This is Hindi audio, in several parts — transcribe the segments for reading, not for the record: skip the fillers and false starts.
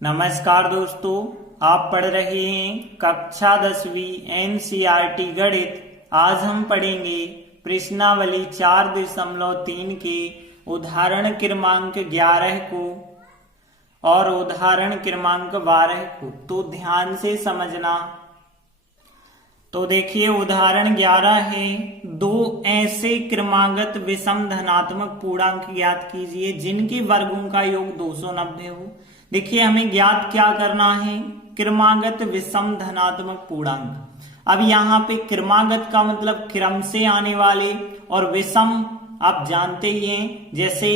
नमस्कार दोस्तों, आप पढ़ रहे हैं कक्षा 10वीं एनसीईआरटी गणित। आज हम पढ़ेंगे प्रश्नावली 4.3 के उदाहरण क्रमांक 11 को और उदाहरण क्रमांक 12 को। तो ध्यान से समझना। तो देखिए, उदाहरण 11 है, दो ऐसे क्रमागत विषम धनात्मक पूर्णांक ज्ञात कीजिए जिनके वर्गों का योग 290 हो। देखिए, हमें ज्ञात क्या करना है, क्रमागत विषम धनात्मक पूर्णांक। अब यहाँ पे क्रमागत का मतलब क्रम से आने वाले, और विषम आप जानते ही हैं, जैसे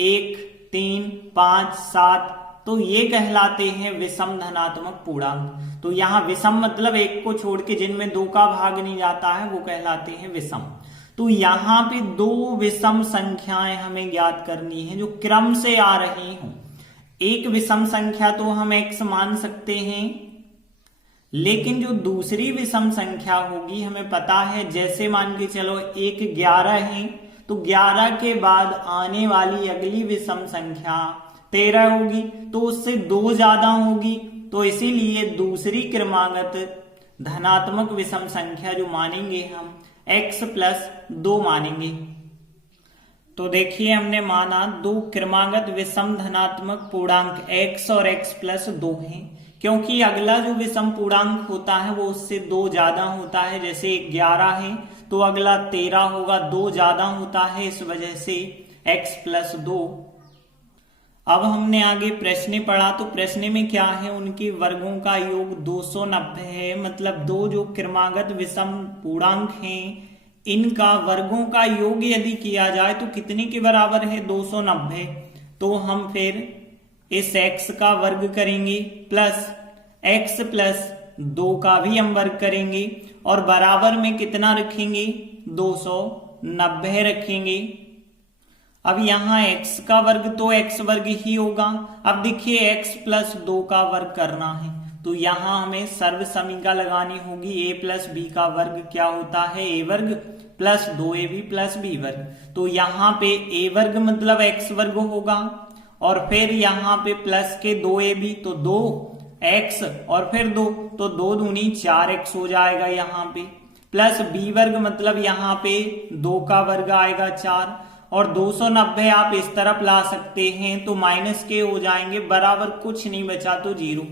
1, 3, 5, 7, तो ये कहलाते हैं विषम धनात्मक पूर्णांक। तो यहाँ विषम मतलब एक को छोड़ के जिनमें दो का भाग नहीं जाता है, वो कहलाते हैं विषम। तो यहाँ पे दो विषम संख्याएं हमें ज्ञात करनी है जो क्रम से आ रही हों। एक विषम संख्या तो हम x मान सकते हैं, लेकिन जो दूसरी विषम संख्या होगी हमें पता है, जैसे मान के चलो एक 11 है, तो 11 के बाद आने वाली अगली विषम संख्या 13 होगी, तो उससे दो ज्यादा होगी। तो इसीलिए दूसरी क्रमागत धनात्मक विषम संख्या जो मानेंगे हम x+2 मानेंगे। तो देखिए, हमने माना दो क्रमागत विषम धनात्मक पूर्णांक x और x+2 हैं, क्योंकि अगला जो विषम पूर्णांक होता है वो उससे दो ज्यादा होता है। जैसे 11 है तो अगला 13 होगा, दो ज्यादा होता है, इस वजह से x+2। अब हमने आगे प्रश्न पढ़ा, तो प्रश्न में क्या है, उनके वर्गों का योग 290 है। मतलब दो जो क्रमागत विषम पूर्णांक हैं, इनका वर्गों का योग यदि किया जाए तो कितने के बराबर है, 290। तो हम फिर इस x का वर्ग करेंगे प्लस x+2 का भी हम वर्ग करेंगे, और बराबर में कितना रखेंगे, 290 रखेंगे। अब यहाँ x का वर्ग तो x वर्ग ही होगा। अब देखिए, x+2 का वर्ग करना है, तो यहाँ हमें सर्व समीका लगानी होगी। a+b का वर्ग क्या होता है, a वर्ग प्लस 2ab प्लस b वर्ग। तो यहाँ पे a वर्ग मतलब x वर्ग होगा, और फिर यहाँ पे प्लस के 2ab, तो 2x और फिर 2, तो 2 दूनी 4x हो जाएगा यहाँ पे, प्लस b वर्ग मतलब यहाँ पे 2 का वर्ग आएगा 4, और 290 आप इस तरफ ला सकते हैं तो माइनस के हो जाएंगे, बराबर कुछ नहीं बचा तो 0।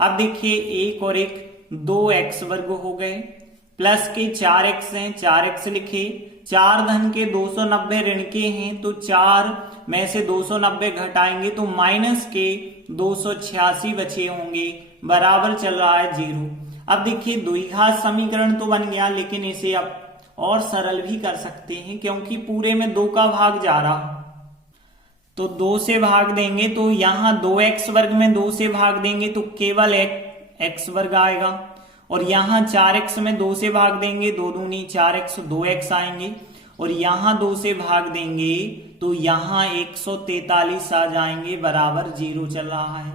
अब देखिए, एक और एक 2x वर्ग हो गए, प्लस के 4x हैं, 4x लिखे, 4 धन के 290 ऋण के हैं, तो 4 में से 290 घटाएंगे तो माइनस के 286 बचे होंगे, बराबर चल रहा है 0। अब देखिए, द्विघात समीकरण तो बन गया, लेकिन इसे अब और सरल भी कर सकते हैं, क्योंकि पूरे में 2 का भाग जा रहा, तो 2 से भाग देंगे, तो यहाँ 2x वर्ग में 2 से भाग देंगे तो केवल x वर्ग आएगा, और यहाँ 4x में 2 से भाग देंगे, 2 दूनी 4x, 2x आएंगे, और यहाँ 2 से भाग देंगे तो यहाँ 143 आ जाएंगे, बराबर 0 चल रहा है।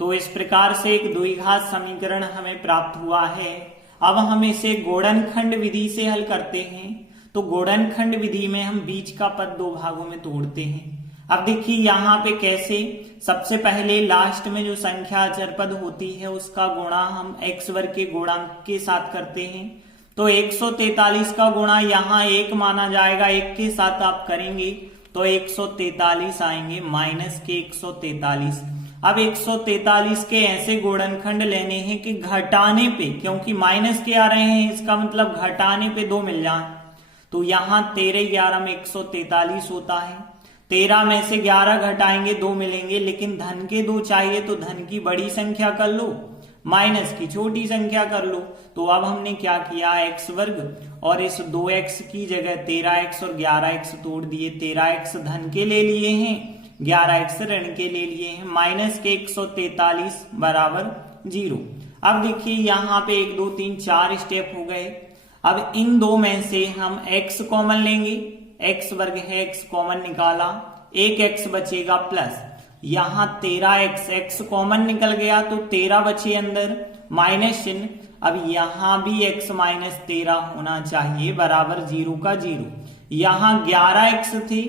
तो इस प्रकार से एक द्विघात समीकरण हमें प्राप्त हुआ है। अब हम इसे गुणनखंड विधि से हल करते हैं। तो गुणनखंड विधि में हम बीच का पद दो भागों में तोड़ते हैं। अब देखिए यहाँ पे कैसे, सबसे पहले लास्ट में जो संख्या अचर पद होती है उसका गुणा हम x वर्ग के गुणांक के साथ करते हैं। तो 143 का गुणा यहाँ 1 माना जाएगा, 1 के साथ आप करेंगे तो 143 आएंगे, माइनस के 143। अब 143 के ऐसे गुणनखंड लेने हैं कि घटाने पे, क्योंकि माइनस के आ रहे हैं, इसका मतलब घटाने पे 2 मिल जाए। तो यहाँ 13 11 में 143 होता है, 13 में से 11 घटाएंगे 2 मिलेंगे, लेकिन धन के 2 चाहिए तो धन की बड़ी संख्या कर लो, माइनस की छोटी संख्या कर लो। तो अब हमने क्या किया, x वर्ग और इस 2x की जगह 13x और 11x तोड़ दिए। 13x धन के ले लिए हैं, 11x ऋण के ले लिए हैं, माइनस के 143 बराबर 0। अब देखिए, यहाँ पे 1 2 3 4 स्टेप हो गए। अब इन दो में से हम x कॉमन लेंगे, x वर्ग है, x कॉमन निकाला, एक x बचेगा, प्लस यहाँ 13x, x कॉमन निकल गया तो 13 बचे अंदर, माइनस चिन्ह। अब यहाँ भी x माइनस 13 होना चाहिए, बराबर 0 का 0। यहाँ 11x थे,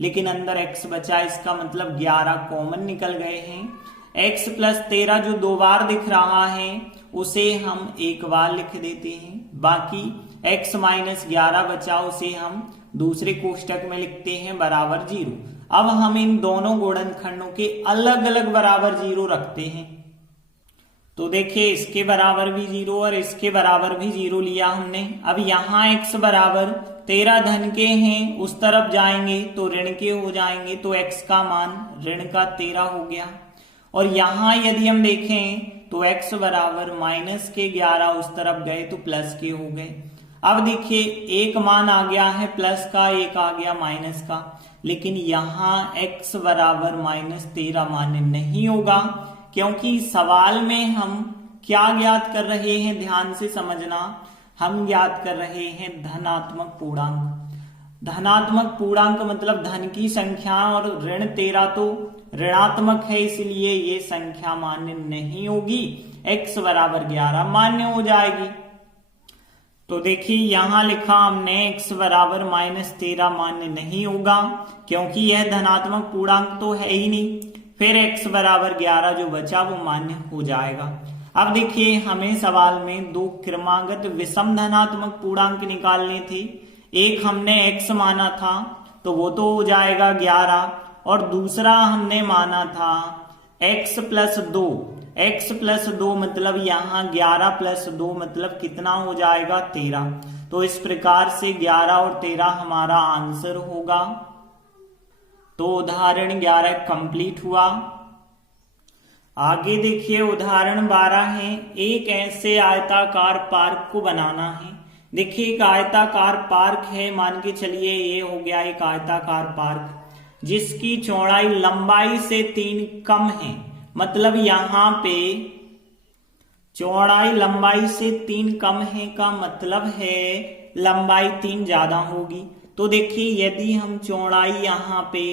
लेकिन अंदर x बचा, इसका मतलब 11 कॉमन निकल गए हैं, x प्लस 13 जो 2 बार दिख रहा है उसे हम 1 बार लिख देते हैं, बाकी x माइनस 11 बचा उसे हम दूसरे कोष्टक में लिखते हैं बराबर 0। अब हम इन दोनों गुणनखंडों के अलग अलग बराबर 0 रखते हैं। तो देखिए इसके बराबर भी 0 और इसके बराबर भी 0 लिया हमने। अब यहाँ x बराबर 13 धन के हैं, उस तरफ जाएंगे तो ऋण के हो जाएंगे, तो x का मान ऋण का 13 हो गया। और यहाँ यदि हम देखें तो x बराबर माइनस के 11 उस तरफ गए तो प्लस के हो गए। अब देखिए एक मान आ गया है प्लस का, एक आ गया माइनस का, लेकिन यहाँ x बराबर माइनस 13 मान्य नहीं होगा, क्योंकि सवाल में हम क्या ज्ञात कर रहे हैं, ध्यान से समझना। हम ज्ञात कर रहे हैं धनात्मक पूर्णांक। धनात्मक पूर्णांक मतलब धन की संख्या, और ऋण 13 तो ऋणात्मक है, इसलिए ये संख्या मान्य नहीं होगी। x बराबर 11 मान्य हो जाएगी। तो देखिए यहां लिखा हमने x बराबर माइनस 13 मान्य नहीं होगा, क्योंकि यह धनात्मक पूर्णांक तो है ही नहीं। फिर x बराबर 11 जो बचा वो मान्य हो जाएगा। अब देखिए हमें सवाल में 2 क्रमागत विषम धनात्मक पूर्णांक निकालने थे। एक हमने x माना था तो वो तो हो जाएगा 11, और दूसरा हमने माना था x प्लस 2। x प्लस 2 मतलब यहाँ 11 प्लस 2 मतलब कितना हो जाएगा 13। तो इस प्रकार से 11 और 13 हमारा आंसर होगा। तो उदाहरण 11 कंप्लीट हुआ। आगे देखिए उदाहरण 12 है। एक ऐसे आयताकार पार्क को बनाना है। देखिए एक आयताकार पार्क है, मान के चलिए ये हो गया एक आयताकार पार्क जिसकी चौड़ाई लंबाई से 3 कम है। मतलब यहाँ पे चौड़ाई लंबाई से 3 कम है का मतलब है लंबाई 3 ज्यादा होगी। तो देखिए यदि हम चौड़ाई यहाँ पे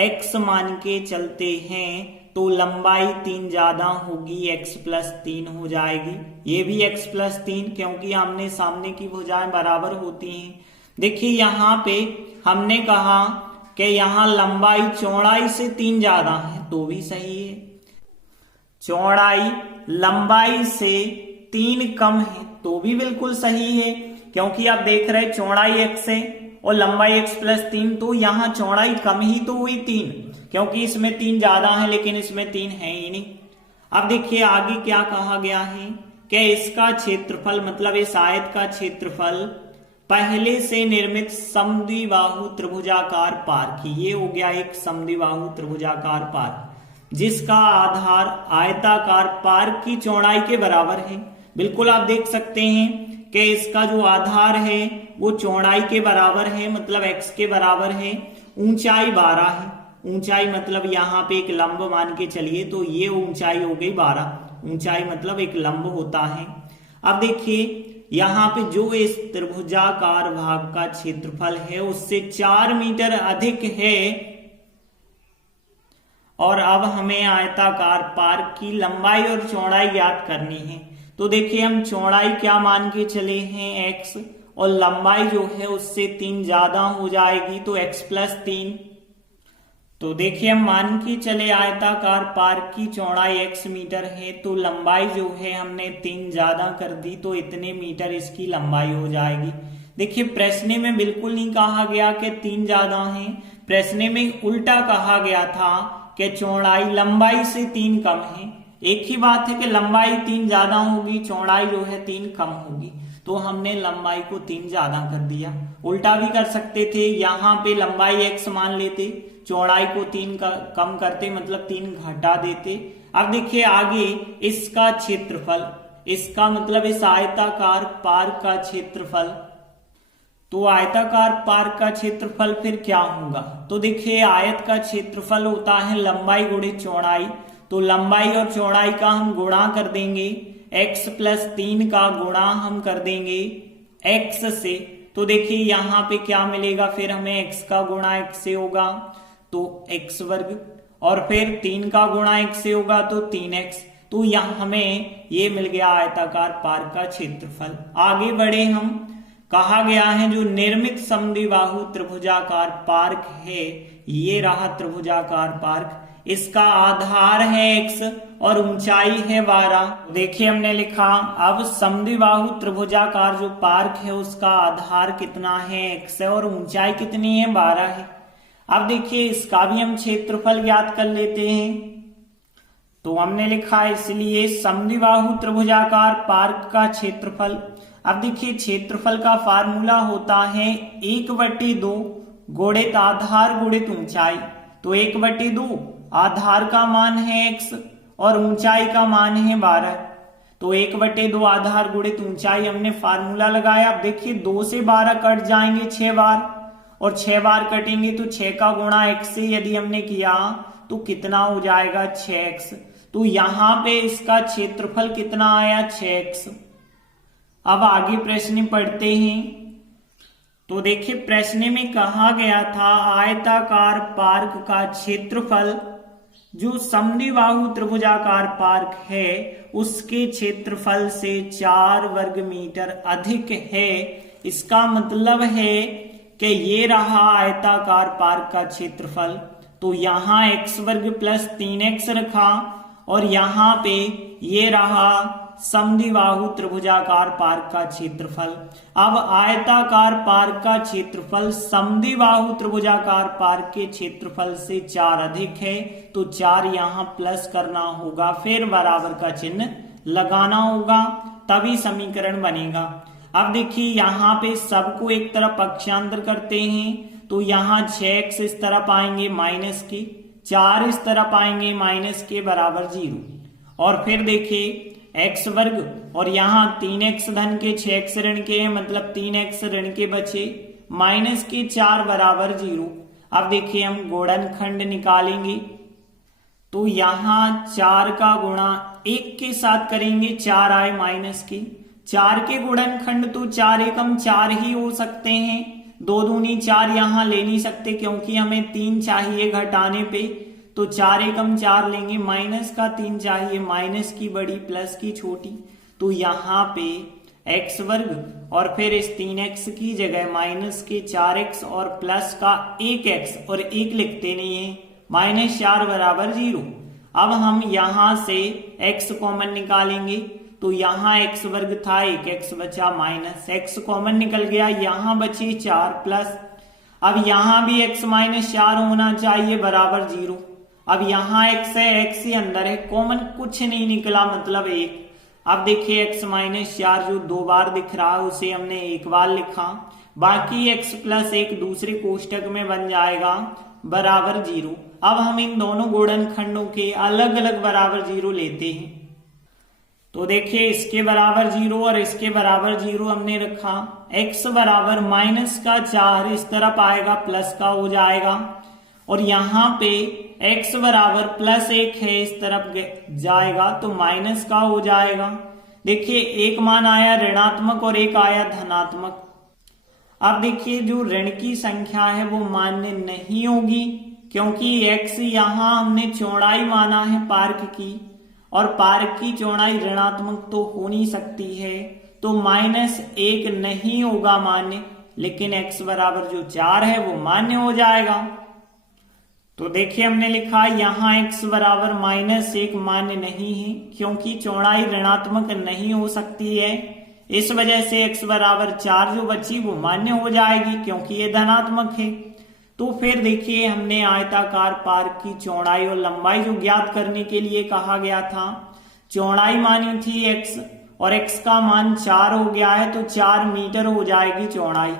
x मान के चलते हैं तो लंबाई 3 ज्यादा होगी, x प्लस 3 हो जाएगी। ये भी x प्लस 3, क्योंकि आमने सामने की भुजाएं बराबर होती हैं। देखिए यहाँ पे हमने कहा कि यहाँ लंबाई चौड़ाई से 3 ज्यादा है, तो भी सही है। चौड़ाई लंबाई से 3 कम है तो भी बिल्कुल सही है, क्योंकि आप देख रहे चौड़ाई x है और लंबाई x प्लस 3, तो यहाँ चौड़ाई कम ही तो हुई 3, क्योंकि इसमें 3 ज्यादा है लेकिन इसमें 3 है ही नहीं। अब देखिए आगे क्या कहा गया है कि इसका क्षेत्रफल मतलब इस आयत का क्षेत्रफल पहले से निर्मित समद्विबाहु त्रिभुजाकार पार्क, ये हो गया एक समद्विबाहु त्रिभुजाकार पार्क जिसका आधार आयताकार पार्क की चौड़ाई के बराबर है। बिल्कुल आप देख सकते हैं कि इसका जो आधार है वो चौड़ाई के बराबर है, मतलब x के बराबर है। ऊंचाई 12 है, ऊंचाई मतलब यहाँ पे एक लंब मान के चलिए तो ये ऊंचाई हो गई 12। ऊंचाई मतलब एक लंब होता है। अब देखिए यहाँ पे जो इस त्रिभुजाकार भाग का क्षेत्रफल है उससे 4 मीटर अधिक है, और अब हमें आयताकार पार्क की लंबाई और चौड़ाई ज्ञात करनी है। तो देखिए हम चौड़ाई क्या मान के चले हैं x, और लंबाई जो है उससे 3 ज्यादा हो जाएगी तो x प्लस 3। तो देखिए हम मान के चले आयताकार पार्क की चौड़ाई x मीटर है, तो लंबाई जो है हमने 3 ज्यादा कर दी तो इतने मीटर इसकी लंबाई हो जाएगी। देखिए प्रश्न में बिल्कुल नहीं कहा गया कि 3 ज्यादा है, प्रश्न में उल्टा कहा गया था कि चौड़ाई लंबाई से 3 कम है। एक ही बात है कि लंबाई 3 ज्यादा होगी, चौड़ाई जो है 3 कम होगी, तो हमने लंबाई को 3 ज्यादा कर दिया। उल्टा भी कर सकते थे, यहाँ पे लंबाई x मान लेते, चौड़ाई को 3 कम करते, मतलब 3 घटा देते। अब देखिए आगे इसका क्षेत्रफल, इसका मतलब इस आयताकार पार्क का क्षेत्रफल, तो आयताकार पार्क का क्षेत्रफल फिर क्या होगा। तो देखिए आयत का क्षेत्रफल होता है लंबाई गुणित चौड़ाई, तो लंबाई और चौड़ाई का हम गुणा कर देंगे, x प्लस 3 का गुणा हम कर देंगे x से। तो देखिए यहाँ पे क्या मिलेगा, फिर हमें x का गुणा x से होगा तो x वर्ग, और फिर 3 का गुणा x से होगा तो 3x। तो यहाँ हमें ये मिल गया आयताकार पार्क का क्षेत्रफल। आगे बढ़े हम, कहा गया है जो निर्मित समद्विबाहु त्रिभुजाकार पार्क है, ये रहा त्रिभुजाकार पार्क, इसका आधार है x और ऊंचाई है 12। देखिए हमने लिखा, अब समद्विबाहु त्रिभुजाकार जो पार्क है उसका आधार कितना है x है और ऊंचाई कितनी है 12 है। अब देखिए इसका भी हम क्षेत्रफल ज्ञात कर लेते हैं। तो हमने लिखा इसलिए समद्विबाहु त्रिभुजाकार पार्क का क्षेत्रफल। अब देखिए क्षेत्रफल का फार्मूला होता है 1/2 गुणित आधार गुणित ऊंचाई। तो 1/2 आधार का मान है x और ऊंचाई का मान है 12। तो 1/2 आधार गुणित ऊंचाई हमने फार्मूला लगाया। अब देखिए 2 से 12 कट जाएंगे 6 बार और 6 बार कटेंगे तो 6 का गुणा x से यदि हमने किया तो कितना हो जाएगा 6x। तो यहां पे इसका क्षेत्रफल कितना आया 6x। अब आगे प्रश्न पढ़ते हैं। तो देखिए प्रश्न में कहा गया था आयताकार पार्क का क्षेत्रफल जो समद्विबाहु त्रिभुजाकार पार्क है उसके क्षेत्रफल से 4 वर्ग मीटर अधिक है। इसका मतलब है कि ये रहा आयताकार पार्क का क्षेत्रफल। तो यहां x वर्ग प्लस 3x रखा और यहां पे ये रहा समद्विबाहु त्रिभुजाकार पार्क का क्षेत्रफल। अब आयताकार पार्क का क्षेत्रफल समद्विबाहु त्रिभुजाकार पार्क के क्षेत्रफल से 4 अधिक है। तो 4 यहां प्लस करना होगा, फिर बराबर का चिन्ह लगाना होगा, तभी समीकरण बनेगा। अब देखिए यहां पे सबको एक तरफ पक्षांतर करते हैं। तो यहां 6x इस तरफ आएंगे माइनस के, 4 इस तरफ आएंगे माइनस के बराबर 0। और फिर देखिए x वर्ग और यहाँ 3x धन के 6x ऋण के हैं, मतलब 3x ऋण के बचे माइनस के 4 बराबर 0। अब देखिए हम गुणनखंड निकालेंगे। तो यहाँ 4 का गुणा 1 के साथ करेंगे, 4 आए माइनस के। 4 के गुणनखंड तो 4 एकम 4 ही हो सकते हैं, 2 दूनी 4 यहाँ ले नहीं सकते क्योंकि हमें 3 चाहिए घटाने पे। तो 4 एकम 4 लेंगे, माइनस का 3 चाहिए, माइनस की बड़ी प्लस की छोटी। तो यहाँ पे x वर्ग और फिर इस 3x की जगह माइनस के 4x और प्लस का 1x और 1 लिखते नहीं है, -4 बराबर 0। अब हम यहां से x कॉमन निकालेंगे। तो यहाँ x वर्ग था, 1x बचा, माइनस x कॉमन निकल गया, यहाँ बचे 4 प्लस। अब यहाँ भी x -4 होना चाहिए बराबर 0। अब यहाँ x है, x ही अंदर है, कॉमन कुछ नहीं निकला, मतलब 1। अब देखिए x -4 जो 2 बार दिख रहा है उसे हमने 1 बार लिखा, बाकी x प्लस 1 दूसरे कोष्टक में बन जाएगा बराबर 0। अब हम इन दोनों गुणनखंडों के अलग अलग बराबर 0 लेते हैं। तो देखिए इसके बराबर 0 और इसके बराबर 0 हमने रखा। x बराबर माइनस का 4 इस तरफ आएगा, प्लस का हो जाएगा, और यहाँ पे x बराबर प्लस 1 है, इस तरफ जाएगा तो माइनस का हो जाएगा। देखिए एक मान आया ऋणात्मक और एक आया धनात्मक। अब देखिए जो ऋण की संख्या है वो मान्य नहीं होगी क्योंकि x यहाँ हमने चौड़ाई माना है पार्क की, और पार्क की चौड़ाई ऋणात्मक तो हो नहीं सकती है, तो -1 नहीं होगा मान्य, लेकिन x बराबर जो 4 है वो मान्य हो जाएगा। तो देखिए हमने लिखा यहाँ x बराबर -1 मान्य नहीं है क्योंकि चौड़ाई ऋणात्मक नहीं हो सकती है। इस वजह से x बराबर 4 जो बची वो मान्य हो जाएगी क्योंकि ये धनात्मक है। तो फिर देखिए हमने आयताकार पार्क की चौड़ाई और लंबाई जो ज्ञात करने के लिए कहा गया था, चौड़ाई मानी थी x और x का मान 4 हो गया है, तो 4 मीटर हो जाएगी चौड़ाई।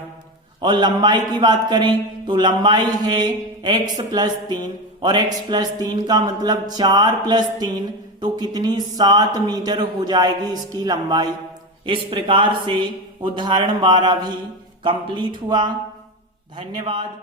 और लंबाई की बात करें तो लंबाई है x प्लस 3 और x प्लस 3 का मतलब 4 प्लस 3, तो कितनी 7 मीटर हो जाएगी इसकी लंबाई। इस प्रकार से उदाहरण 12 भी कंप्लीट हुआ। धन्यवाद।